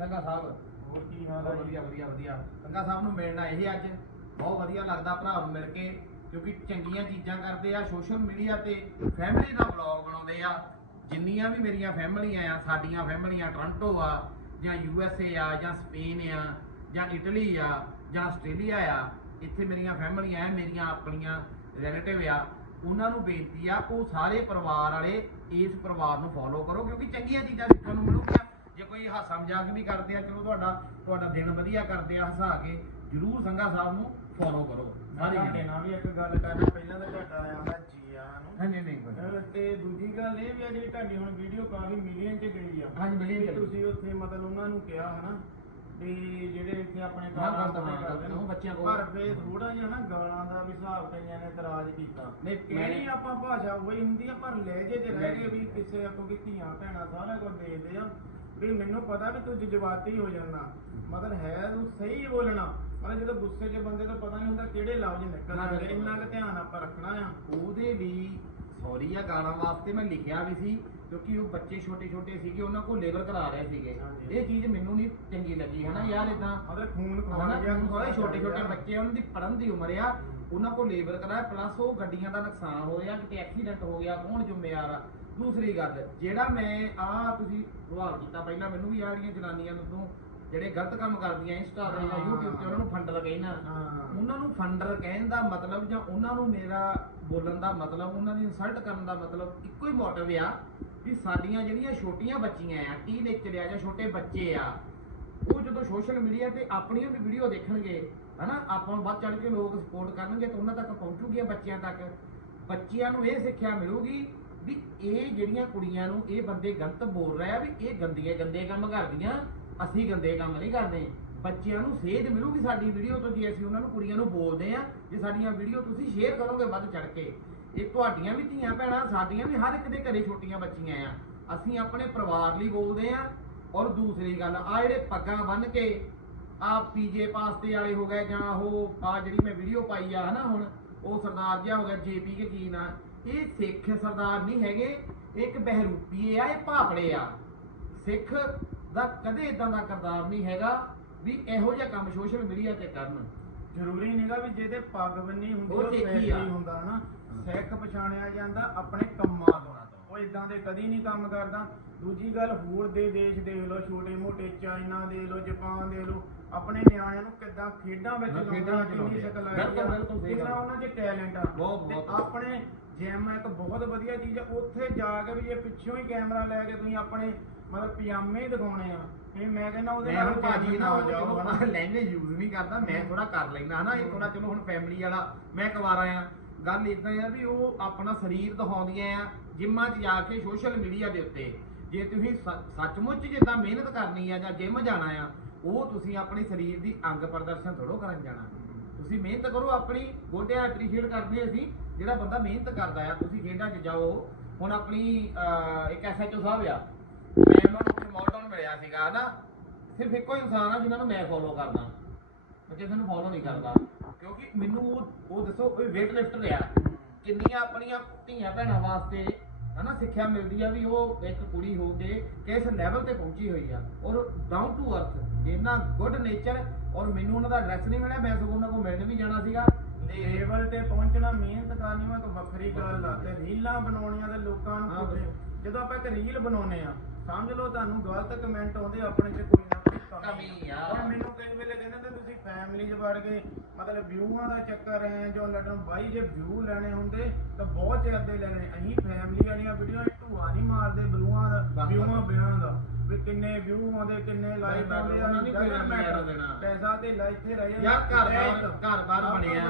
ਸੰਗਾ ਸਾਹਿਬ। ਹੋਰ ਕੀ ਹਾਲ ਬਹੁਤ ਹੈ ਵਧੀਆ ਵਧੀਆ ਵਧੀਆ। ਸੰਗਾ ਸਾਹਿਬ ਨੂੰ ਮਿਲਣਾ ਇਹ ਅੱਜ। ਬਹੁਤ ਵਧੀਆ ਲੱਗਦਾ ਭਰਾ ਨੂੰ ਮਿਲ ਕੇ ਕਿਉਂਕਿ ਚੰਗੀਆਂ ਚੀਜ਼ਾਂ ਕਰਦੇ ਆ ਸੋਸ਼ਲ ਮੀਡੀਆ ਤੇ ਫੈਮਿਲੀ ਦਾ ਵਲੌਗ ਬਣਾਉਂਦੇ ਆ। ਜਿੰਨੀਆਂ ਵੀ ਮੇਰੀਆਂ ਫੈਮਲੀਆਂ ਆ ਸਾਡੀਆਂ ਫੈਮਲੀਆਂ ਟੋਰਾਂਟੋ ਆ ਜਾਂ ਯੂ ਐਸ ਏ ਆ ਜਾਂ ਸਪੇਨ ਆ ਜਾਂ ਇਟਲੀ ਆ ਜਾਂ ਆਸਟ੍ਰੇਲੀਆ ਆ ਇੱਥੇ ਮੇਰੀਆਂ ਫੈਮਲੀਆਂ ਆ ਮੇਰੀਆਂ ਆਪਣੀਆਂ ਰਿਲੇਟਿਵ ਆ। ਉਹਨਾਂ ਨੂੰ ਬੇਨਤੀ ਆ ਉਹ ਸਾਰੇ ਪਰਿਵਾਰ ਵਾਲੇ ਇਸ ਪਰਿਵਾਰ ਨੂੰ ਫੋਲੋ ਕਰੋ ਕਿਉਂਕਿ ਚੰਗੀਆਂ ਚੀਜ਼ਾਂ ਸਿੱਖਣ ਨੂੰ ਮਿਲੂਗੀਆਂ। ਜੇ ਕੋਈ ਹਾਸਾ ਮਜ਼ਾਕ ਵੀ ਕਰਦੇ ਆ ਚਲੋ ਤੁਹਾਡਾ ਤੁਹਾਡਾ ਦਿਨ ਵਧੀਆ ਕਰਦੇ ਆ ਹਸਾ ਕੇ ਜਰੂਰ ਸੰਗਾ ਸਾਹਿਬ ਨੂੰ ਫੋਲੋ ਕਰੋ। ਸਾਰੇ ਤੁਹਾਡੇ ਨਾਲ ਵੀ ਇੱਕ ਗੱਲ ਕਰਨਾ ਪਹਿਲਾਂ ਤਾਂ ਤੁਹਾਡਾ ਆਇਆ ਜੀਆ ਨੂੰ। ਹਾਂਜੀ ਨਹੀਂ ਤੇ ਦੂਜੀ ਗੱਲ ਇਹ ਵੀ ਆ ਜਿਹੜੀ ਤੁਹਾਡੀ ਹੁਣ ਵੀਡੀਓ ਕਾਫੀ ਮਿਲੀਅਨ ਚ ਗਈ ਆ। ਹਾਂਜੀ, million ਚ ਤੁਸੀਂ ਉੱਥੇ ਮਤਲਬ ਉਹਨਾਂ ਨੂੰ ਕਿਹਾ ਹਨਾ ਵੀ ਜਿਹੜੇ ਇੱਥੇ ਆਪਣੇ ਨੇ ਉਹ ਬੱਚਿਆਂ ਕੋਲ- ਪਰ ਫੇਰ ਥੋੜਾ ਜਿਹਾ ਨਾ ਗਾਲਾਂ ਦਾ ਵੀ ਹਿਸਾਬ ਕਈਆਂ ਨੇ ਇਤਰਾਜ਼ ਕੀਤਾ। ਨਹੀਂ, ਕਿਹੜੀ ਆਪਾਂ ਭਾਸ਼ਾ ਉਹੀ ਹੁੰਦੀ ਆ ਪਰ ਲਹਿਜੇ ਚ ਰਹਿ। ਗਏ ਵੀ ਕਿਸੇ ਕਿਉਂਕਿ ਧੀਆਂ ਭੈਣਾਂ ਸਾਰਾ ਕੁਝ ਦੇਖਦੇ ਆ। ਵੀ ਮੈਨੂੰ ਪਤਾ ਵੀ ਤੂੰ ਜਜ਼ਬਾਤੀ ਹੋ ਜਾਂਦਾ। ਮਤਲਬ ਹੈ ਤੂੰ ਸਹੀ ਬੋਲਣਾ ਪਰ ਜਦੋਂ ਗੁੱਸੇ 'ਚ ਬੰਦੇ ਤੋਂ ਪਤਾ ਨਹੀਂ ਹੁੰਦਾ ਕਿਹੜੇ ਲਫ਼ਜ਼ ਨਾ, ਨਿਕਲਣਗੇ ਬਿਲਕੁਲ। ਇੰਨਾ ਕੁ ਧਿਆਨ ਆਪਾਂ ਰੱਖਣਾ ਆ। ਉਹਦੇ ਲਈ ਸੌਰੀ ਆ ਗਾਣਾ ਵਾਸਤੇ ਮੈਂ ਲਿਖਿਆ ਵੀ ਸੀ ਕਿਉਂਕਿ ਉਹ ਬੱਚੇ ਛੋਟੇ ਛੋਟੇ ਸੀਗੇ ਉਹਨਾਂ ਕੋਲ ਲੇਬਰ ਕਰਾ ਰਹੇ ਸੀਗੇ। ਇਹ ਚੀਜ਼ ਮੈਨੂੰ ਨਹੀਂ ਚੰਗੀ ਲੱਗੀ ਹਨਾ? ਯਾਰ ਇਦਾਂ ਮਤਲਬ ਖੂਨ ਖਵਾਉਣ ਗਿਆ ਥੋੜੇ ਛੋਟੇ ਛੋਟੇ ਬੱਚੇ ਉਹਨਾਂ ਦੀ ਪੜਨ ਦੀ ਉਮਰ ਆ। ਉਹਨਾਂ ਕੋਲ ਲੇਬਰ ਕਰਾਇਆ ਪਲੱਸ ਉਹ ਗੱਡੀਆਂ ਦਾ ਨੁਕਸਾਨ ਹੋ ਰਿਹਾ ਕਿਤੇ ਐਕਸੀਡੈਂਟ ਹੋ ਗਿਆ ਕੌਣ ਜ਼ਿੰਮੇਵਾਰ ਆ ਦੂਸਰੀ ਗੱਲ ਜਿਹੜਾ ਮੈਂ ਆ ਤੁਸੀਂ ਸਵਾਲ ਕੀਤਾ ਪਹਿਲਾਂ ਮੈਨੂੰ ਵੀ ਆ ਜਿਹੜੀਆਂ ਜਨਾਨੀਆਂ ਨੂੰ ਜਿਹੜੇ ਗਲਤ ਕੰਮ ਕਰਦੀਆਂ ਇੰਸਟਾ ਤੇ ਜਾਂ। YouTube ਤੇ ਉਹਨਾਂ ਨੂੰ ਫੰਡਰ ਕਹਿਣਾ ਉਹਨਾਂ ਨੂੰ ਫੰਡਰ ਕਹਿਣ ਦਾ ਮਤਲਬ ਜਾਂ ਉਹਨਾਂ ਨੂੰ ਮੇਰਾ ਬੋਲਣ ਦਾ ਮਤਲਬ ਉਹਨਾਂ ਦੀ ਇਨਸਲਟ ਕਰਨ ਦਾ ਮਤਲਬ ਇੱਕੋ ਹੀ ਮੋਟਿਵ ਆ ਵੀ ਸਾਡੀਆਂ ਜਿਹੜੀਆਂ ਛੋਟੀਆਂ ਬੱਚੀਆਂ ਆ ਟੀਨੇਜਰ ਆ ਜਾਂ ਛੋਟੇ ਬੱਚੇ ਆ ਉਹ ਜਦੋਂ ਸੋਸ਼ਲ ਮੀਡੀਆ ਤੇ ਆਪਣੀਆਂ ਵੀ ਵੀਡੀਓ ਦੇਖਣਗੇ ਹਨਾ? ਆਪਾਂ ਨੂੰ ਵੱਧ ਚੜ ਕੇ ਲੋਕ ਸਪੋਰਟ ਕਰਨਗੇ ਤਾਂ ਉਹਨਾਂ ਤੱਕ ਪਹੁੰਚੂਗੀਆਂ ਬੱਚਿਆਂ ਤੱਕ। ਬੱਚਿਆਂ ਨੂੰ ਇਹ ਸਿੱਖਿਆ ਮਿਲੂਗੀ ਵੀ ਇਹ ਜਿਹੜੀਆਂ ਕੁੜੀਆਂ ਨੂੰ ਇਹ ਬੰਦੇ ਗਲਤ ਬੋਲ ਰਹੇ ਆ ਵੀ ਇਹ ਗੰਦੀਆਂ ਗੰਦੇ ਕੰਮ ਕਰਦੀਆਂ, ਅਸੀਂ ਗੰਦੇ ਕੰਮ ਨਹੀਂ ਕਰਦੇ। ਬੱਚਿਆਂ ਨੂੰ ਸੇਧ ਮਿਲੂਗੀ ਸਾਡੀ ਵੀਡੀਓ ਤੋਂ ਜੇ ਅਸੀਂ ਉਹਨਾਂ ਨੂੰ ਕੁੜੀਆਂ ਨੂੰ ਬੋਲਦੇ ਆ ਜੇ ਸਾਡੀਆਂ ਵੀਡੀਓ ਤੁਸੀਂ ਸ਼ੇਅਰ ਕਰੋਗੇ ਵੱਧ ਚੜ ਕੇ। ਇਹ ਤੁਹਾਡੀਆਂ ਵੀ ਧੀਆਂ ਭੈਣਾਂ, ਸਾਡੀਆਂ ਵੀ ਹਰ ਇੱਕ ਦੇ ਘਰੇ ਛੋਟੀਆਂ ਬੱਚੀਆਂ ਆ। ਅਸੀਂ ਆਪਣੇ ਪਰਿਵਾਰ ਲਈ ਬੋਲਦੇ ਆ ਔਰ ਦੂਸਰੀ ਗੱਲ ਆ ਜਿਹੜੇ ਪੱਗਾਂ ਬੰਨ ਕੇ ਆ ਪੀਜੇ ਪਾਸਤੇ ਵਾਲੇ ਹੋ ਗਏ ਜਾਂ ਉਹ ਆ ਜਿਹੜੀ ਮੈਂ ਵੀਡੀਓ ਪਾਈ ਆ ਹਨਾ ਹੁਣ ਉਹ ਸਰਦਾਰ ਜਿਹਾ ਹੋ ਗਿਆ ਜੇਪੀ ਕੇ ਕੀ ਨਾ? ਇਹ ਸਿੱਖ ਸਰਦਾਰ ਨਹੀਂ ਹੈਗੇ ਇੱਕ ਬਹਿਰੂਪੀਏ ਆ ਇਹ ਭਾਪੜੇ ਆ। ਸਿੱਖ ਦਾ ਕਦੇ ਇਦਾਂ ਦਾ ਕਰਦਾਰ ਨਹੀਂ ਹੈਗਾ ਵੀ ਇਹੋ ਜਿਹਾ ਕੰਮ ਸੋਸ਼ਲ ਮੀਡੀਆ ਤੇ ਕਰਨ। ਜ਼ਰੂਰੀ ਨਹੀਂਗਾ ਵੀ ਜਿਹਦੇ ਪੱਗ ਬੰਨੀ ਹੁੰਦੀ ਉਹ ਸਿੱਖ ਹੀ ਆ। ਹੁੰਦਾ ਹਨਾ। ਸਿੱਖ ਪਛਾਣਿਆ ਜਾਂਦਾ ਆਪਣੇ ਕੰਮਾਂ ਤੋਂ ਉਹ ਇਦਾਂ ਦੇ ਕਦੀ ਨਹੀਂ ਕੰਮ ਕਰਦਾ। ਦੂਜੀ ਗੱਲ ਹੋਰ ਦੇ ਦੇਸ਼ ਦੇਖ ਲਓ ਛੋਟੇ ਮੋਟੇ ਚਾਈਨਾ ਦੇ ਲਓ ਜਾਪਾਨ ਦੇ ਲਓ ਆਪਣੇ ਨਿਆਣਿਆਂ ਨੂੰ ਕਿੱਦਾਂ ਖੇਡਾਂ ਵਿੱਚ ਲਾਉਂਦੇ ਕਿੰਨੀ ਲਾਉਂਦੇ ਆ। ਕਿੰਨਾ। ਉਹਨਾਂ 'ਚ ਟੈਲੈਂਟ ਆ। ਤੇ। ਆਪਣੇ ਜਿਮ ਇੱਕ ਬਹੁਤ ਵਧੀਆ ਚੀਜ਼ ਆ। ਉੱਥੇ ਜਾ ਕੇ ਵੀ ਜੇ ਪਿੱਛੋਂ ਹੀ ਕੈਮਰਾ ਲੈ ਕੇ ਤੁਸੀਂ ਆਪਣੇ ਮਤਲਬ ਪਜਾਮੇ ਦਿਖਾਉਣੇ ਆ। ਇਹ ਮੈਂ ਕਹਿੰਦਾ ਉਹਦੇ ਨਾਲ ਭਾਜੀ ਨਾ ਹੋ ਜਾਓ ਹਨਾ ਲੈਂਗੁਏਜ ਯੂਜ਼ ਨਹੀਂ ਕਰਦਾ ਮੈਂ ਥੋੜਾ ਕਰ ਲੈਂਦਾ ਹਨਾ ਇਹ ਥੋੜਾ ਚਲੋ ਹੁਣ ਫੈਮਿਲੀ ਵਾਲਾ ਮੈਂ ਕੁਵਾਰਾ ਆ ਗੱਲ ਇਦਾਂ ਆ ਵੀ ਉਹ ਆਪਣਾ ਸਰੀਰ ਦਿਖਾਉਂਦੀਆਂ ਆ ਜਿੰਮਾਂ 'ਚ ਜਾ ਕੇ ਸੋਸ਼ਲ ਮੀਡੀਆ ਦੇ ਉੱਤੇ। ਜੇ ਤੁਸੀਂ ਸ- ਸੱਚਮੁੱਚ ਜਿੱਦਾਂ ਮਿਹਨਤ ਕਰਨੀ ਆ ਜਾਂ ਜਿਮ ਜਾਣਾ ਆ ਉਹ ਤੁਸੀਂ ਆਪਣੇ ਸਰੀਰ ਦੀ ਅੰਗ ਪ੍ਰਦਰਸ਼ਨ ਥੋੜੋ ਕਰਨ ਜਾਣਾ। ਤੁਸੀਂ ਮਿਹਨਤ ਕਰੋ ਆਪਣੀ ਗੋਡਿਆਂ ਐਪਰੀਸ਼ੀਏਟ ਕਰਦੇ ਅਸੀਂ ਜਿਹੜਾ ਬੰਦਾ ਮਿਹਨਤ ਕਰਦਾ ਆ ਤੁਸੀਂ ਖੇਡਾਂ 'ਚ ਜਾਓ। ਹੁਣ ਆਪਣੀ ਅਹ, ਇੱਕ ਐਸਐਚਓ ਸਾਹਿਬ ਆ ਮੈਂ ਉਹਨਾਂ ਨੂੰ ਉੱਥੇ ਮਿਲਿਆ ਸੀਗਾ ਨਾ ਸਿਰਫ ਇੱਕੋ ਇਨਸਾਨ ਆ ਜਿਨ੍ਹਾਂ ਨੂੰ ਮੈਂ ਫੋਲੋ ਕਰਦਾ। ਮੈਂ ਕਿਸੇ ਨੂੰ ਫੋਲੋ ਨਹੀਂ ਕਰਦਾ। ਕਿਉਂਕਿ ਮੈਨੂੰ ਉਹ ਉਹ ਦੱਸੋ ਕੋਈ ਵੇਟ ਲਿਫਟਰ ਆ। ਕਿੰਨੀਆਂ ਆਪਣੀਆਂ ਧੀਆਂ ਭੈਣਾਂ ਵਾਸਤੇ ਹਨਾ ਸਿੱਖਿਆ ਮਿਲਦੀ ਆ ਵੀ ਉਹ ਇੱਕ ਕੁੜੀ ਹੋ ਕੇ ਕਿਸ ਲੈਵਲ ਤੇ ਪਹੁੰਚੀ ਹੋਈ ਆ। ਔਰ ਡਾਊਨ ਟੂ ਅਰਥ ਇੰਨਾ ਗੁੱਡ ਨੇਚਰ ਔਰ ਮੈਨੂੰ ਉਹਨਾਂ ਦਾ ਐਡਰੈਸ ਨਹੀਂ ਮਿਲਿਆ ਮੈਂ ਸਗੋਂ ਉਹਨਾਂ ਕੋਲ ਮਿਲਣ ਵੀ ਜਾਣਾ ਸੀਗਾ। ਲੈਵਲ ਤੇ ਪਹੁੰਚਣਾ ਮਿਹਨਤ ਕਰਨੀ ਵਾ ਤਾਂ ਵੱਖਰੀ ਗੱਲ ਆ ਤੇ ਰੀਲਾਂ ਬਣਾਉਣੀਆਂ ਤੇ ਲੋਕਾਂ ਨੂੰ ਜਦੋਂ ਆਪਾਂ ਇੱਕ ਰੀਲ ਬਣਾਉਨੇ ਆ ਸਮਝ ਲਓ ਤੁਹਾਨੂੰ ਗਲਤ ਕਮੈਂਟ ਆਉਂਦੇ ਆਪਣੇ 'ਚ ਕੋਈ ਨਾ ਕੋਈ ਕਮੀ ਆ। ਹੁਣ ਮੈਨੂੰ ਕਈ ਵੇਲੇ ਕਹਿੰਦੇ ਤੇ ਤੁਸੀਂ ਫੈਮਿਲੀ 'ਚ ਵੜ ਗਏ ਮਤਲਬ ਵਿਊਆਂ ਦਾ ਚੱਕਰ ਹੈ ਜੋ ਲੜਨ ਬਾਈ ਜੇ ਵਿਊ ਲੈਣੇ ਹੁੰਦੇ ਤਾਂ ਬਹੁਤ ਚਿਰ ਦੇ ਲੈਣੇ। ਅਸੀਂ ਫੈਮਿਲੀ ਵਾਲੀਆਂ ਵੀਡੀਓ ਢੂਆ ਨਹੀਂ ਮਾਰਦੇ ਬਲੂਆਂ ਦਾ ਵਿਊਆਂ। ਬਿਨਾਂ ਦਾ। ਵੀ ਕਿੰਨੇ ਵਿਊ ਆਉਂਦੇ ਕਿੰਨੇ ਲਾਈਕ ਆਉਂਦੇ ਉਹਨਾਂ ਨੇ ਕੋਈ matter। ਦੇਣਾ। ਪੈਸਾ ਤੇ ਲਾਈਕ ਤੇ ਰਹਿ ਜਾਂਦਾ। ਯਾਰ ਘਰ ਬਾਰ ਘਰ ਬਾਰ ਬਣਿਆ।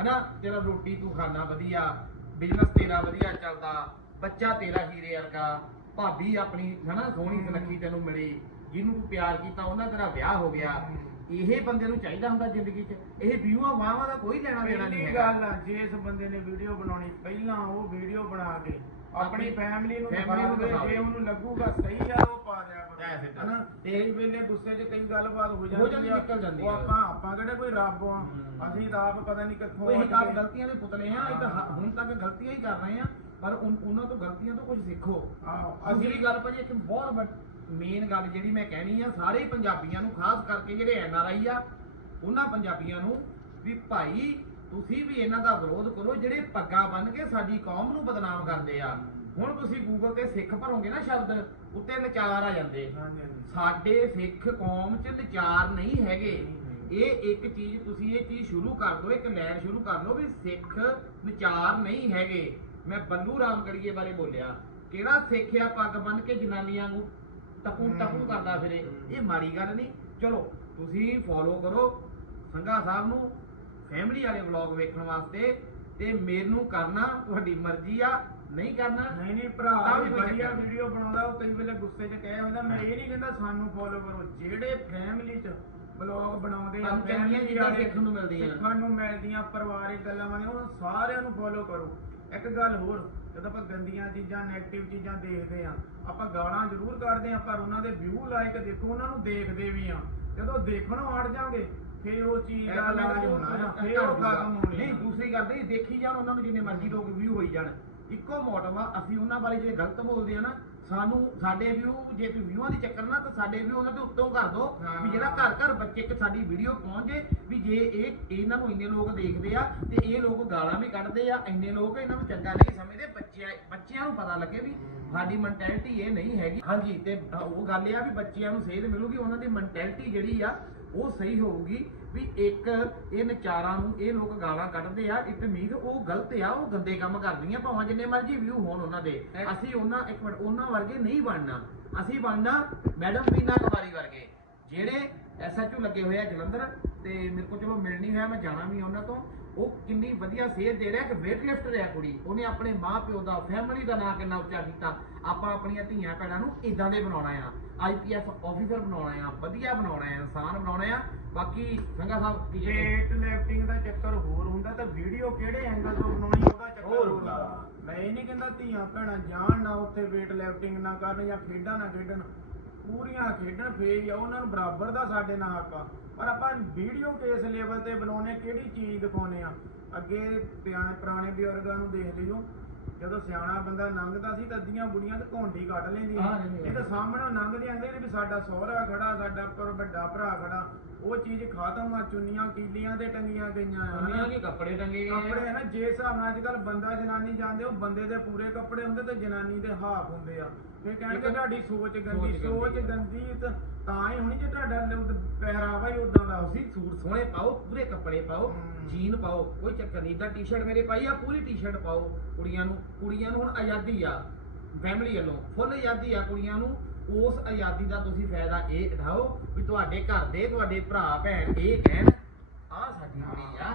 ਹਨਾ? ਤੇਰਾ ਰੋਟੀ ਤੂੰ ਖਾਣਾ ਵਧੀਆ। ਬਿਜ਼ਨਸ ਤੇਰਾ ਵਧੀਆ ਚੱਲਦਾ। ਬੱਚਾ ਤੇਰਾ ਹੀਰੇ ਵਰਗਾ। ਭਾਬੀ ਆਪਣੀ ਹਨਾ ਸੋਹਣੀ ਸੁਨੱਖੀ ਤੈਨੂੰ ਮਿਲੀ ਜਿਹਨੂੰ ਤੂੰ ਪਿਆਰ ਕੀਤਾ ਉਹਨਾਂ ਤੇਰਾ ਵਿਆਹ ਹੋ ਗਿਆ। ਇਹ ਬੰਦੇ ਨੂੰ ਚਾਹੀਦਾ ਹੁੰਦਾ ਜ਼ਿੰਦਗੀ 'ਚ? ਇਹ ਵਿਊਆਂ ਵਾਹਾਂ ਦਾ ਕੋਈ ਲੈਣਾ ਦੇਣਾ ਨਹੀਂ ਪਹਿਲੀ ਹੈਗਾ। ਗੱਲ ਆ ਜੇ ਇਸ ਬੰਦੇ ਨੇ ਵੀਡੀਓ ਬਣਾਉਣੀ ਪਹਿਲਾਂ ਉਹ ਵੀਡੀਓ ਬਣਾ ਕੇ ਆਪਣੀ ਆਪਣੀ ਫੈਮਿਲੀ ਨੂੰ family ਨੂੰ ਦਿਖਾਵੇ ਦਿਖਾਵੇ। ਜੇ ਉਹਨੂੰ ਲੱਗੂਗਾ ਸਹੀ ਆ ਉਹ ਪਾ ਦਿਆ ਕਰੋ। ਤਾਂ। ਹਨਾ? ਤੇ ਇਸ ਵੇਲੇ ਗੁੱਸੇ 'ਚ ਕਈ ਗੱਲਬਾਤ ਹੋ ਜਾਂਦੀ ਜਾਂਦੀ, ਆ। ਨਿਕਲ ਜਾਂਦੀ ਉਹ ਆ। ਆਪਾਂ ਆਪਾਂ ਕਿਹੜੇ ਕੋਈ ਰੱਬ ਆ? ਹਮ। ਅਸੀਂ ਤਾਂ ਆਪ ਪਤਾ ਨਹੀਂ ਕਿੱਥੋਂ ਉਹ ਇਹ ਗਲਤੀਆਂ ਦੇ ਪੁਤਲੇ ਆ ਇਹ ਤਾਂ ਹ- ਹੁਣ ਤੱਕ ਗਲਤੀਆਂ ਹੀ ਕਰ ਰਹੇ ਆ। ਪਰ ਉਨ- ਉਹਨਾਂ ਤੋਂ ਗਲਤੀਆਂ ਤੋਂ ਕੁਝ ਸਿੱਖੋ। ਆਹੋ, ਅਸਲੀ ਅਸੀਂ ਗੱਲ ਭਾਜੀ ਇੱਕ ਬਹੁਤ ਵੱਡ- ਮੇਨ ਗੱਲ ਜਿਹੜੀ ਮੈਂ ਕਹਿਣੀ ਆ ਸਾਰੇ ਪੰਜਾਬੀਆਂ ਨੂੰ ਖਾਸ ਕਰਕੇ ਜਿਹੜੇ ਐਨ ਆਰ ਆਈ ਆ ਉਹਨਾਂ ਪੰਜਾਬੀਆਂ ਨੂੰ ਵੀ ਭਾਈ ਤੁਸੀਂ ਵੀ ਇਹਨਾਂ ਦਾ ਵਿਰੋਧ ਕਰੋ ਜਿਹੜੇ ਪੱਗਾਂ ਬੰਨ ਕੇ ਸਾਡੀ ਕੌਮ ਨੂੰ ਬਦਨਾਮ ਕਰਦੇ ਆ। ਹੁਣ ਤੁਸੀਂ ਗੂਗਲ ਤੇ ਸਿੱਖ ਭਰੋਗੇ ਨਾ ਸ਼ਬਦ ਉੱਤੇ ਨਚਾਰ ਆ ਜਾਂਦੇ। ਹਾਂਜੀ ਹਾਂਜੀ। ਸਾਡੇ ਸਿੱਖ ਕੌਮ 'ਚ ਨਚਾਰ ਨਹੀਂ ਹੈਗੇ। ਇਹ ਇੱਕ ਚੀਜ਼ ਤੁਸੀਂ ਇਹ ਚੀਜ਼ ਸ਼ੁਰੂ ਕਰ ਦਿਓ ਇੱਕ ਲਾਈਨ ਸ਼ੁਰੂ ਕਰ ਲਓ ਵੀ ਸਿੱਖ ਨਚਾਰ ਨਹੀਂ ਹੈਗੇ। ਮੈਂ ਬੱਲੂ ਰਾਮਗੜੀਏ ਬਾਰੇ ਬੋਲਿਆ ਕਿਹੜਾ ਸਿੱਖ ਆ ਪੱਗ ਬੰਨ ਕੇ ਜਨਾਨੀਆਂ ਨੂੰ ਟਕੂ ਟਕੂ ਕਰਦਾ ਫਿਰੇ? ਇਹ ਮਾੜੀ ਗੱਲ ਨਹੀਂ। ਚਲੋ ਤੁਸੀਂ ਫੋਲੋ ਕਰੋ ਸੰਘਾ ਸਾਹਿਬ ਨੂੰ ਫੈਮਿਲੀ ਵਾਲੇ ਵਲੌਗ ਵੇਖਣ ਵਾਸਤੇ ਤੇ ਮੈਨੂੰ ਕਰਨਾ ਤੁਹਾਡੀ ਮਰਜ਼ੀ ਆ ਨਹੀਂ ਕਰਨਾ ਨਹੀਂ ਨਹੀਂ ਭਰਾ ਵੀ ਵਧੀਆ। ਵੀਡੀਓ ਬਣਾਉਂਦਾ ਉਹ ਕਈ ਵੇਲੇ ਗੁੱਸੇ 'ਚ ਕਹਿ ਹੁੰਦਾ ਮੈਂ ਇਹ ਨਹੀਂ ਕਹਿੰਦਾ ਸਾਨੂੰ ਫੋਲੋ ਕਰੋ। ਜਿਹੜੇ ਫੈਮਿਲੀ 'ਚ ਬਲੌਗ ਬਣਾਉਂਦੇ ਆ ਚੀਜ਼ਾਂ ਵਾਲੇ ਸਿੱਖਣ ਨੂੰ ਮਿਲਦੀਆਂ। ਸਿੱਖਣ ਨੂੰ ਮਿਲਦੀਆਂ ਪਰਿਵਾਰਿਕ ਗੱਲਾਂ ਵਾਲੇ ਉਹਨਾਂ ਸਾਰਿਆਂ ਨੂੰ ਫੋਲੋ ਕਰੋ। ਇੱਕ ਗੱਲ ਹੋਰ ਜਦੋਂ ਆਪਾਂ ਗੰਦੀਆਂ ਚੀਜ਼ਾਂ 네ਗੇਟਿਵ ਚੀਜ਼ਾਂ ਦੇਖਦੇ ਆ ਆਪਾਂ ਗਾਲਾਂ ਜ਼ਰੂਰ ਕੱਢਦੇ ਆ ਪਰ ਉਹਨਾਂ ਦੇ ਵਿਊ ਲਾਈਕ ਦੇਖੋ ਉਹਨਾਂ ਨੂੰ ਦੇਖਦੇ ਵੀ ਆ ਜਦੋਂ ਦੇਖਣੋਂ ਹਟ ਜਾਾਂਗੇ ਫੇਰ ਉਹ ਚੀਜ਼ ਦਾ ਇਲਾਜ ਹੋਣਾ ਫੇਰ ਉਹ ਖਤਮ ਹੋਣੀ। ਨਹੀਂ। ਦੂਸਰੀ ਗੱਲ ਨਹੀਂ ਦੇਖੀ ਜਾਣ ਉਹਨਾਂ ਨੂੰ ਜਿੰਨੇ ਮਰਜ਼ੀ ਲੋਕ ਵਿਊ ਹੋਈ ਜਾਣ। ਇੱਕੋ ਮੋਟਿਵ ਆ ਅਸੀਂ ਉਹਨਾਂ ਬਾਰੇ ਜੇ ਗਲਤ ਬੋਲਦੇ ਆ ਨਾ ਸਾਨੂੰ ਸਾਡੇ ਵਿਊ ਜੇ ਤੁਸੀਂ ਵਿਊਆਂ ਦੀ ਚੱਕਰ ਨਾ ਤਾਂ ਸਾਡੇ ਵਿਊ ਉਹਨਾਂ ਦੇ ਉੱਤੋਂ ਕਰ ਦੋ ਵੀ ਜਿਹੜਾ ਘਰ ਘਰ ਬੱਚੇ ਇੱਕ ਸਾਡੀ ਵੀਡੀਓ ਪਹੁੰਚ ਜੇ ਵੀ ਜੇ ਇਹ ਇਹਨਾਂ ਨੂੰ ਇੰਨੇ ਲੋਕ ਦੇਖਦੇ ਆ ਤੇ ਇਹ ਲੋਕ ਗਾਲਾਂ ਵੀ ਕੱਢਦੇ ਆ ਇੰਨੇ ਲੋਕ ਇਹਨਾਂ ਨੂੰ ਚੰਗਾ ਨਹੀਂ ਸਮਝਦੇ ਬੱਚਿਆਂ ਬੱਚਿਆਂ ਨੂੰ ਪਤਾ ਲੱਗੇ ਵੀ ਸਾਡੀ ਮੈਂਟੈਲਿਟੀ ਇਹ ਨਹੀਂ ਹੈਗੀ। ਹਾਂਜੀ ਤੇ ਉਹ ਗੱਲ ਇਹ ਆ ਵੀ ਬੱਚਿਆਂ ਨੂੰ ਸੇਧ ਮਿਲੂਗੀ ਉਹਨਾਂ ਦੀ ਮੈਂਟੈਲਿਟੀ ਜਿਹੜੀ ਆ ਉਹ ਸਹੀ ਹੋਊਗੀ। ਵੀ ਇੱਕ ਇਹ ਨਚਾਰਾਂ ਨੂੰ ਇਹ ਲੋਕ ਗਾਲਾਂ ਕੱਢਦੇ ਆ ਇਟ ਮੀਨ ਉਹ ਗਲਤ ਆ ਉਹ ਗੰਦੇ ਕੰਮ ਕਰਦੀਆਂ ਭਾਵੇਂ ਜਿੰਨੇ ਮਰਜ਼ੀ ਵਿਊ ਹੋਣ ਉਹਨਾਂ ਦੇ। ਅਸੀਂ ਉਹਨਾਂ ਇੱਕ ਮਿੰਟ ਉਹਨਾਂ ਵਰਗੇ ਨਹੀਂ ਬਣਨਾ। ਅਸੀਂ ਬਣਨਾ ਮੈਡਮ ਪੀਨਾ ਕੁਮਾਰੀ ਵਰਗੇ। ਜਿਹੜੇ ਐਸਐਚਓ ਲੱਗੇ ਹੋਏ ਆ ਜਲੰਧਰ ਤੇ ਮੇਰੇ ਕੋਲ ਚਲੋ ਮਿਲ ਨਹੀਂ ਹੋਇਆ ਮੈਂ ਜਾਣਾ ਵੀ ਉਹਨਾਂ ਤੋਂ। ਉਹ ਕਿੰਨੀ ਵਧੀਆ ਸੇਧ ਦੇ ਰਿਹਾ ਕਿ ਵੇਟ ਲਿਫਟਰ ਹੈ ਕੁੜੀ। ਉਹਨੇ ਆਪਣੇ ਮਾਪਿਓ ਦਾ ਫੈਮਿਲੀ ਦਾ ਨਾਂ ਕਿੰਨਾ ਉੱਚਾ ਕੀਤਾ। ਆਪਾਂ ਆਪਣੀਆਂ ਧੀਆਂ ਭੈਣਾਂ ਨੂੰ ਇਦਾਂ ਦੇ ਬਣਾਉਣਾ ਆ। ਆਈਪੀਐਸ ਆਫੀਸਰ ਬਣਾਉਣਾ ਆ ਵਧੀਆ ਬਣਾਉਣਾ ਆ ਇਨਸਾਨ ਬਣਾਉਣਾ ਆ। ਬਾਕੀ ਸੰਗਾ ਸਾਹਿਬ? ਵੇਟ ਲਿਫਟਿੰਗ ਦਾ ਚੱਕਰ ਹੋਰ ਹੁੰਦਾ ਤਾਂ ਵੀਡੀਓ ਕਿਹੜੇ ਐਂਗਲ ਤੋਂ ਬਣਾਉਣੀ ਉਹਦਾ ਚੱਕਰ ਹੋਰ ਹੁੰਦਾ। ਮੈਂ ਇਹ ਨਹੀਂ ਕਹਿੰਦਾ ਧੀਆਂ ਭੈਣਾਂ ਜਾਣ ਨਾ ਉੱਥੇ ਵੇਟ ਲਿਫਟਿੰਗ ਨਾ ਕਰਨ ਜਾਂ ਖੇਡਾਂ ਨਾ ਖੇਡਣ। ਪੂਰੀਆਂ ਖੇਡਣ ਫੇਰ ਹੀ ਆ ਉਹਨਾਂ ਨੂੰ ਬਰਾਬਰ ਦਾ ਸਾਡੇ ਨਾਲ ਹੱਕ ਆ। ਪਰ ਆਪਾਂ ਵੀਡੀਓ ਕਿਸ ਲੈਵਲ ਤੇ ਬਣਾਉਣੇ ਕਿਹੜੀ ਚੀਜ਼ ਦਿਖਾਉਣੇ ਆ? ਅੱਗੇ ਪਿਆਣੇ ਪੁਰਾਣੇ ਬਜ਼ੁਰਗਾਂ ਨੂੰ ਦੇਖ ਲਿਓ ਜਦੋਂ ਸਿਆਣਾ ਬੰਦਾ ਲੰਘਦਾ ਸੀ ਤਾਂ ਅੱਧੀਆਂ ਬੁੜੀਆਂ ਤੇ ਘੋਂਡੀ ਕੱਢ ਲੈਂਦੀਆਂ ਹਾਂ, ਨਹੀਂ, ਨਹੀਂ। ਇਹ ਤਾਂ ਸਾਹਮਣੇ ਲੰਘਦੇ ਆਂਦੇ ਨੇ ਵੀ ਸਾਡਾ ਸਹੁਰਾ ਖੜਾ ਸਾਡਾ ਪਰ ਵੱਡਾ ਭਰਾ ਖੜਾ ਉਹ ਚੀਜ਼ ਖਾਤਮ ਆ ਚੁੰਨੀਆਂ ਕੀਲੀਆਂ ਤੇ ਟੰਗੀਆਂ ਗਈਆਂ ਆ ਹਨਾ। ਦੇ ਕੱਪੜੇ ਟੰਗੇ ਗਏ ਆ। ਕੱਪੜੇ ਨਾ ਜੇ ਹਿਸਾਬ ਨਾਲ ਅੱਜ ਕੱਲ ਬੰਦਾ ਜਨਾਨੀ ਜਾਂਦੇ ਉਹ ਬੰਦੇ ਦੇ ਪੂਰੇ ਕੱਪੜੇ ਹੁੰਦੇ ਤੇ ਜਨਾਨੀ ਦੇ ਹਾਫ ਹੁੰਦੇ ਆ ਫਿਰ ਕਹਿਣਗੇ ਤੁਹਾਡੀ ਸੋਚ ਗੰਦੀ ਸੋਚ ਸੋਚ ਗੰਦੀ ਗੰਦੀ ਤਾਂ ਤਾਂ ਹੀ ਹੋਣੀ ਜੇ ਤੁਹਾਡਾ ਪਹਿਰਾਵਾ ਹੀ ਉਦਾਂ ਦਾ ਤੁਸੀਂ ਸੂਟ ਸੋਹਣੇ ਪਾਓ ਪੂਰੇ ਕੱਪੜੇ ਪਾਓ ਹਮ। ਜੀਨ ਪਾਓ। ਕੋਈ ਚੱਕਰ ਨਹੀਂ। ਇਦਾਂ ਟੀ-ਸ਼ਰਟ ਮੇਰੇ ਪਾਈ ਆ, ਪੂਰੀ ਟੀ-ਸ਼ਰਟ ਪਾਓ ਕੁੜੀਆਂ ਨੂੰ। ਕੁੜੀਆਂ ਨੂੰ ਹੁਣ ਆਜ਼ਾਦੀ ਆ ਫੈਮਿਲੀ ਵੱਲੋਂ। ਫੁੱਲ ਆਜ਼ਾਦੀ ਆ ਕੁੜੀਆਂ ਨੂੰ। ਉਸ ਆਜ਼ਾਦੀ ਦਾ ਤੁਸੀਂ ਫਾਇਦਾ ਇਹ ਉਠਾਓ ਵੀ ਤੁਹਾਡੇ ਘਰ ਦੇ, ਤੁਹਾਡੇ ਭਰਾ, ਭੈਣ ਇਹ ਕਹਿਣ ਆ ਸਾਡੀ ਕੁੜੀ ਆ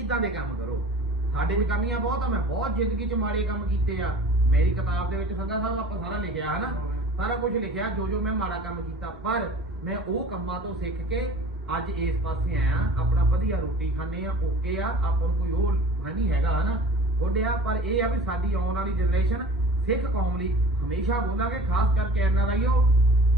ਇਦਾਂ ਦੇ ਕੰਮ ਕਰੋ। ਸਾਡੇ 'ਚ ਕਮੀਆਂ ਬਹੁਤ ਆ, ਮੈਂ ਬਹੁਤ ਜ਼ਿੰਦਗੀ 'ਚ ਮਾੜੇ ਕੰਮ ਕੀਤੇ ਆ। ਮੇਰੀ ਕਿਤਾਬ ਦੇ ਵਿੱਚ ਸੰਗਾ ਸਾਹਿਬ ਆਪਾਂ ਸਾਰਾ ਲਿਖਿਆ ਹੈ ਨਾ ਸਾਰਾ ਕੁਝ ਲਿਖਿਆ ਜੋ ਜੋ ਮੈਂ ਮਾੜਾ ਕੰਮ ਕੀਤਾ। ਪਰ ਮੈਂ ਉਹ ਕੰਮਾਂ ਤੋਂ ਸਿੱਖ ਕੇ ਅੱਜ ਇਸ ਪਾਸੇ ਆਇਆ ਆਪਣਾ ਵਧੀਆ ਰੋਟੀ ਖਾਂਦੇ ਆ ਓਕੇ ਆ ਆਪਾਂ ਨੂੰ ਕੋਈ ਉਹ ਨਹੀਂ ਹੈਗਾ ਹਨਾ? ਗੋਡਿਆ ਪਰ ਇਹ ਆ ਵੀ ਸਾਡੀ ਆਉਣ ਵਾਲੀ ਜਨਰੇਸ਼ਨ ਸਿੱਖ ਕੌਮ ਲਈ ਹਮੇਸ਼ਾ ਬੋਲਾਂਗੇ ਖਾਸ ਕਰਕੇ ਐਨ ਆਈਓ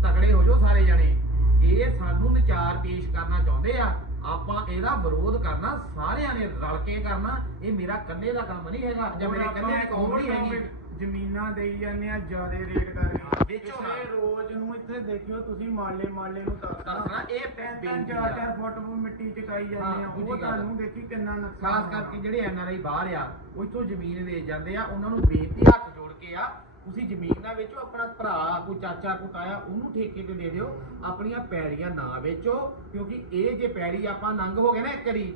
ਤਗੜੇ ਹੋ ਜਾਓ ਸਾਰੇ ਜਣੇ। ਇਹ ਸਾਨੂੰ ਵਿਚਾਰ ਪੇਸ਼ ਕਰਨਾ ਚਾਹੁੰਦੇ ਆ। ਆਪਾਂ ਇਹਦਾ ਵਿਰੋਧ ਕਰਨਾ ਸਾਰਿਆਂ ਨੇ ਰਲ ਕੇ ਕਰਨਾ ਇਹ ਮੇਰਾ ਇਕੱਲੇ ਦਾ ਕੰਮ ਨਹੀਂ ਹੈਗਾ ਜਾਂ ਮੇਰੇ ਇਕੱਲੇ ਦੀ ਕੌਮ ਨਹੀਂ ਹੈਗੀ। ਜ਼ਮੀਨਾਂ ਦੇਈ ਜਾਂਦੇ ਆ ਜਿਆਦੇ ਰੇਟ ਕਰਕੇ ਵੇਚੋ ਨਾ। ਕਿਸੇ ਰੋਜ਼ ਨੂੰ ਇੱਥੇ ਦੇਖਿਓ ਤੁਸੀਂ ਮਾਲੇ ਮਾਲੇ ਨੂੰ ਦੱਸਣਾ, ਦੱਸਣਾ ਇਹ ਬੇਨਤੀ ਆ। ਚਾਰ ਚਾਰ ਫੁੱਟ ਮਿੱਟੀ ਚ ਕਾਈ ਜਾਂਦੇ ਆ ਉਹ ਗੱਲ। ਤੁਹਾਨੂੰ ਦੇਖੀ ਕਿੰਨਾ ਨੁਕਸਾਨ ਖਾਸ। ਕਰਕੇ ਜਿਹੜੇ ਐਨਆਰਆਈ ਬਾਹਰ ਆ ਉਹ ਇੱਥੋਂ ਜ਼ਮੀਨ ਵੇਚ ਜਾਂਦੇ ਆ ਉਹਨਾਂ ਨੂੰ ਬੇਨਤੀ ਹੱਥ ਜੋੜ ਕੇ ਆ ਤੁਸੀਂ ਜ਼ਮੀਨ ਨਾ ਵੇਚੋ ਆਪਣਾ ਭਰਾ ਕੋਈ ਚਾਚਾ ਕੋਈ ਤਾਇਆ ਉਹਨੂੰ ਠੇਕੇ ਤੇ ਦੇ ਦਿਓ ਆਪਣੀਆਂ ਪੈੜੀਆਂ ਨਾ ਵੇਚੋ ਕਿਉਂਕਿ ਇਹ ਜੇ ਪੈੜੀ ਆਪਾਂ ਨੰਗ ਹੋ ਗਏ ਨਾ ਇੱਕ ਵਾਰੀ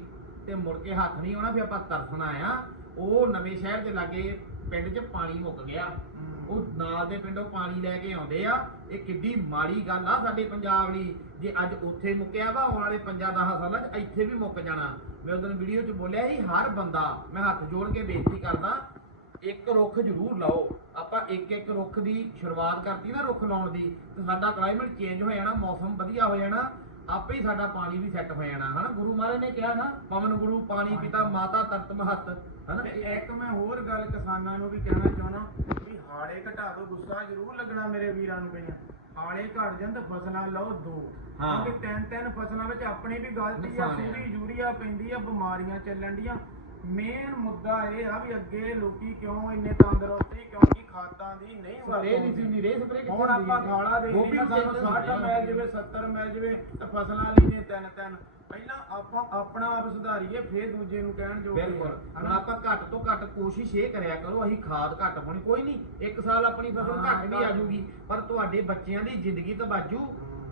ਤੇ ਮੁੜ ਕੇ ਹੱਥ ਨਹੀਂ ਆਉਣਾ ਫਿਰ ਆਪਾਂ ਤਰਸਣਾ ਆ ਉਹ ਨਵੇਂ ਸ਼ਹਿਰ ਦੇ ਲਾਗੇ ਪਿੰਡ 'ਚ ਪਾਣੀ ਮੁੱਕ ਗਿਆ। ਉਹ ਨਾਲ ਦੇ ਪਿੰਡੋਂ ਪਾਣੀ ਲੈ ਕੇ ਆਉਂਦੇ ਆ। ਇਹ ਕਿੱਡੀ ਮਾੜੀ ਗੱਲ ਆ ਸਾਡੇ ਪੰਜਾਬ ਲਈ। ਜੇ ਅੱਜ ਉੱਥੇ ਮੁੱਕਿਆ ਵਾ ਆਉਣ ਵਾਲੇ 5-10 ਸਾਲਾਂ 'ਚ ਇੱਥੇ ਵੀ ਮੁੱਕ ਜਾਣਾ। ਮੈਂ ਉਦੋਂ ਵੀਡੀਓ 'ਚ ਬੋਲਿਆ ਸੀ ਹਰ ਬੰਦਾ ਮੈਂ ਹੱਥ ਜੋੜ ਕੇ ਬੇਨਤੀ ਕਰਦਾ ਇੱਕ ਰੁੱਖ ਜ਼ਰੂਰ ਲਾਓ। ਆਪਾਂ ਇੱਕ ਇੱਕ ਰੁੱਖ ਦੀ ਸ਼ੁਰੂਆਤ ਕਰਤੀ ਨਾ ਰੁੱਖ ਲਾਉਣ ਦੀ ਤੇ ਸਾਡਾ ਕਲਾਈਮੇਟ ਚੇਂਜ ਹੋ ਜਾਣਾ ਮੌਸਮ ਵਧੀਆ ਹੋ ਜਾਣਾ। ਆਪੇ ਹੀ ਸਾਡਾ ਪਾਣੀ ਵੀ ਸੈੱਟ ਹੋ ਜਾਣਾ ਹਨਾ? ਗੁਰੂ ਮਹਾਰਾਜ ਨੇ ਕਿਹਾ ਨਾ ਪਵਨ ਗੁਰੂ ਪਾਣੀ ਪਿਤਾ ਮਾਤਾ ਤਰਤ ਮਹਤ ਹਨਾ? ਤੇ ਇੱਕ ਮੈਂ ਹੋਰ ਗੱਲ ਕਿਸਾਨਾਂ ਨੂੰ ਵੀ ਕਹਿਣਾ ਚਾਹੁੰਦਾ ਵੀ ਹਾੜੇ ਘਟਾ ਦਿਓ ਗੁੱਸਾ ਜ਼ਰੂਰ ਲੱਗਣਾ ਮੇਰੇ ਵੀਰਾਂ ਨੂੰ ਕਈਆਂ। ਹਾੜੇ ਘਟ ਜਾਣ ਤਾਂ ਫਸਲਾਂ ਲਓ ਦੋ। ਹਾਂ। ਤਿੰਨ ਤਿੰਨ ਫਸਲਾਂ ਵਿੱਚ ਆਪਣੀ ਵੀ ਗਲਤੀ ਆ। ਪੂਰੀ ਯੂਰੀਆ ਪੈਂਦੀ ਆ ਬਿਮਾਰੀਆਂ ਚੱਲਣ ਡੀਆਂ। ਮੇਨ ਮੁੱਦਾ ਇਹ ਆ ਵੀ ਅੱਗੇ ਲੋਕੀ ਕਿਉਂ ਇੰਨੇ ਤੰਦਰੁਸਤ ਸੀ ਕਿਉਂਕਿ ਖਾਦਾਂ ਦੀ ਨਹੀਂ ਸਪਰੇ ਨਹੀਂ ਸੀ ਨੀ ਰੇ ਸਪਰੇ ਹੁਣ ਆਪਾਂ ਖਾਲਾ ਦੇ ਗੋਭੀ ਨਾ ਸਾਨੂੰ ਤਿੰਨ 60 ਸਪਰੇਆਂ ਮਿਲ ਜਵੇ 70 ਮਿਲ ਜਵੇ ਤੇ ਫਸਲਾਂ ਲਈ ਨੇ ਤਿੰਨ ਤਿੰਨ। ਪਹਿਲਾਂ ਆਪਾਂ ਆਪਣਾ ਆਪ ਸੁਧਾਰੀਏ ਫੇਰ ਦੂਜੇ ਨੂੰ ਕਹਿਣ ਜੋ ਬਿਲਕੁਲ। ਹੁਣ ਆਪਾਂ ਘੱਟ ਤੋਂ ਘੱਟ ਕੋਸ਼ਿਸ਼ ਇਹ ਕਰਿਆ ਕਰੋ ਅਸੀਂ ਖਾਦ ਘੱਟ ਪਾਉਣੀ। ਕੋਈ ਨਹੀਂ ਇੱਕ ਸਾਲ ਆਪਣੀ ਫਸਲ ਘੱਟ ਵੀ ਆ ਜੂਗੀ ਪਰ ਤੁਹਾਡੇ ਬੱਚਿਆਂ ਦੀ ਜ਼ਿੰਦਗੀ ਤਾਂ ਬਾਜੂ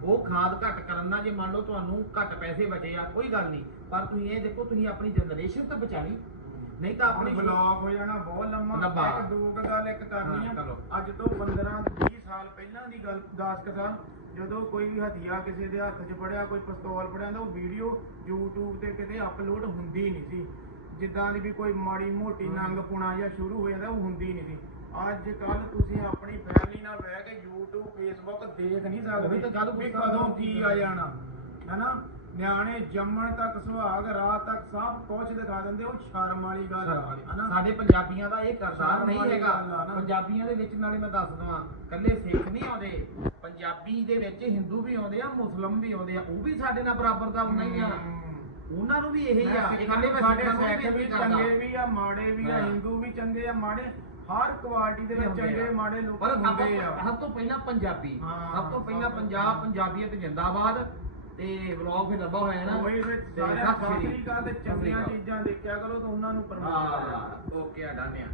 ਉਹ ਖਾਦ ਘੱਟ ਕਰਨ ਨਾਲ ਜੇ ਮੰਨ ਲਓ ਤੁਹਾਨੂੰ ਘੱਟ ਪੈਸੇ ਬਚੇ ਆ ਕੋਈ ਗੱਲ ਨਹੀਂ। ਪਰ ਤੁਸੀਂ ਇਹ ਦੇਖੋ ਤੁਸੀਂ ਆਪਣੀ ਜਨਰੇਸ਼ਨ ਤਾਂ ਬਚਾਣੀ ਨਹੀਂ ਤਾਂ ਆਪਣੀ ਬਲੌਗ ਹੋ ਜਾਣਾ ਬਹੁਤ ਲੰਮਾ। ਲੰਬਾ। ਇੱਕ ਦੋ ਕੁ ਗੱਲ ਇੱਕ ਕਰਨੀ ਹਾਂ, ਆ ਚਲੋ। ਅੱਜ ਤੋਂ 15 20 ਸਾਲ ਪਹਿਲਾਂ ਦੀ ਗੱਲ 10 ਕੁ ਸਾਲ ਜਦੋਂ ਕੋਈ ਵੀ ਹਥਿਆਰ ਕਿਸੇ ਦੇ ਹੱਥ 'ਚ ਫੜਿਆ ਕੋਈ ਪਿਸਤੌਲ ਫੜਿਆ ਤਾਂ ਉਹ ਵੀਡੀਓ YouTube ਤੇ ਕਿਤੇ ਅਪਲੋਡ ਹੁੰਦੀ ਨਹੀਂ ਸੀ। ਜਿੱਦਾਂ ਦੀ ਵੀ ਕੋਈ ਮਾੜੀ ਮੋਟੀ ਨੰਗ ਪੁਣਾ ਜਾਂ ਸ਼ੁਰੂ ਹੋ ਜਾਂਦਾ ਉਹ ਹੁੰਦੀ ਨਹੀਂ ਸੀ। ਅੱਜ ਕੱਲ ਤੁਸੀਂ ਆਪਣੀ ਫੈਮਿਲੀ ਨਾਲ ਬਹਿ ਕੇ YouTube Facebook ਦੇਖ ਨਹੀਂ ਉਹੀ ਸਕਦੇ ਤਾਂ ਗੱਲ ਵੀ ਗੁੱਸਾ ਕਦੋਂ ਕੀ ਆ ਜਾਣਾ ਹੈਨਾ? ਨਿਆਣੇ ਜੰਮਣ ਤੱਕ ਸੁਹਾਗ ਰਾਤ ਤੱਕ ਸਭ ਕੁਝ ਦਿਖਾ ਦਿੰਦੇ ਉਹ ਸ਼ਰਮ ਵਾਲੀ ਗੱਲ ਆ ਹਨਾ? ਸਾਡੇ ਪੰਜਾਬੀਆਂ ਦਾ ਇਹ ਕਰਦਾਰ ਨਹੀਂ ਹੈਗਾ। ਪੰਜਾਬੀਆਂ ਦੇ ਵਿੱਚ ਨਾਲੇ ਮੈਂ ਦੱਸ ਦਵਾਂ ਕੱਲੇ ਸਿੱਖ ਨਹੀਂ ਆਉਂਦੇ ਪੰਜਾਬੀ ਦੇ ਵਿੱਚ ਹਿੰਦੂ ਵੀ ਆਉਂਦੇ ਆ ਮੁਸਲਮ ਵੀ ਆਉਂਦੇ ਆ ਉਹ ਵੀ ਸਾਡੇ ਨਾਲ ਬਰਾਬਰ ਦਾ ਉਹਨਾਂ ਹੀ ਆ। ਉਹਨਾਂ ਨੂੰ ਵੀ ਇਹੀ ਆ ਇਹ ਕੱਲੇ ਮੈਂ ਸਾਡੇ ਸਿੱਖਾਂ ਵੀ ਚੰਗੇ ਵੀ ਆ ਮਾੜੇ ਵੀ ਆ। ਹਿੰਦੂ ਵੀ ਚੰਗੇ ਆ ਮਾੜੇ ਹਰ ਕੁਆਲਿਟੀ ਦੇ ਵਿੱਚ। ਚੰਗੇ ਮਾੜੇ ਲੋਕ ਹੁੰਦੇ ਆ। ਸਭ ਤੋਂ ਪਹਿਲਾਂ ਪੰਜਾਬੀ ਸਭ ਤੋਂ ਪਹਿਲਾਂ ਪੰਜਾਬ ਪੰਜਾਬੀਅਤ ਜਿੰਦਾਬਾਦ ਤੇ ਵਲੌਗ ਫਿਰ ਲੰਬਾ ਹੋਇਆ ਨਾ। ਉਹੀ ਵਿੱਚ ਤੇ ਸਾਰੇ ਸਤਿ ਸ਼੍ਰੀ ਅਫਰੀਕਾ ਤੇ ਸਤਿ ਸ਼੍ਰੀ ਚੰਗੀਆਂ ਅਕਾਲ। ਚੀਜ਼ਾਂ ਦੇਖਿਆ ਕਰੋ ਤਾਂ ਉਹਨਾਂ ਨੂੰ ਪ੍ਰਮੋਟ ਕਰੋ ਹਾਂ ਓਕੇ ਆ ਡਨ ਆ।